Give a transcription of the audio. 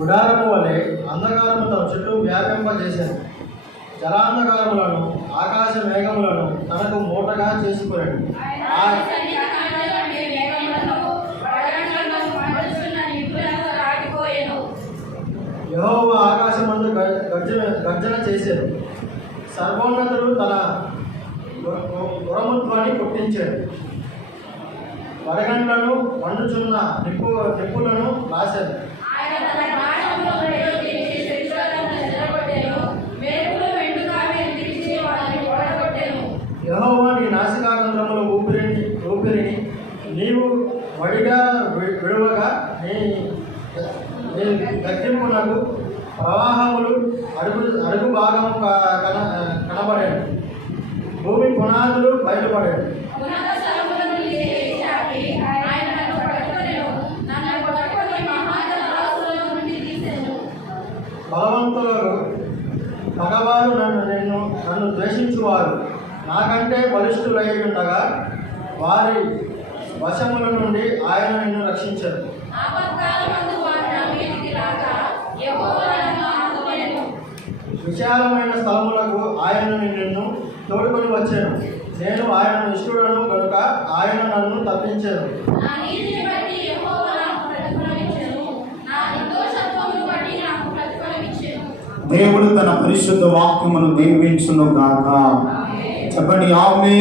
గుడారము వలె అంధకారము తన చుట్టూ వ్యాపింపజేశాను. జలాంధకారములను ఆకాశ మేఘములను తనకు మూటగా చేసుకున్నాడు ఆయన ఆకాశమందు గర్జన గర్జన చేశాడు. సర్వోన్నతుడు తన గురముత్వాన్ని పుట్టించాడు. వడగండ్లను వండుచున్న నిప్పు నిప్పులను రాశాడు. నీవు వడిగా విడువగా నీ నీ గద్దెంపునకు ప్రవాహములు అడుగు అడుగు భాగం కన కనబడాడు భూమి పునాదులు బయటపడాడు. బలవంతులు పగవారు నన్ను నిన్ను నన్ను ద్వేషించువారు. నాకంటే బలిష్ఠులై ఉండగా వారి వశముల నుండి ఆయన నిన్ను రక్షించను. విశాలమైన స్థలములకు ఆయన నిన్ను తోడుకొని వచ్చాను. నేను ఆయన ఇష్టడను కనుక ఆయన నన్ను తప్పించాను. దేవుడు తన పరిశుద్ధ వాక్యమును దీవించును గాక. చెప్పండి ఆమె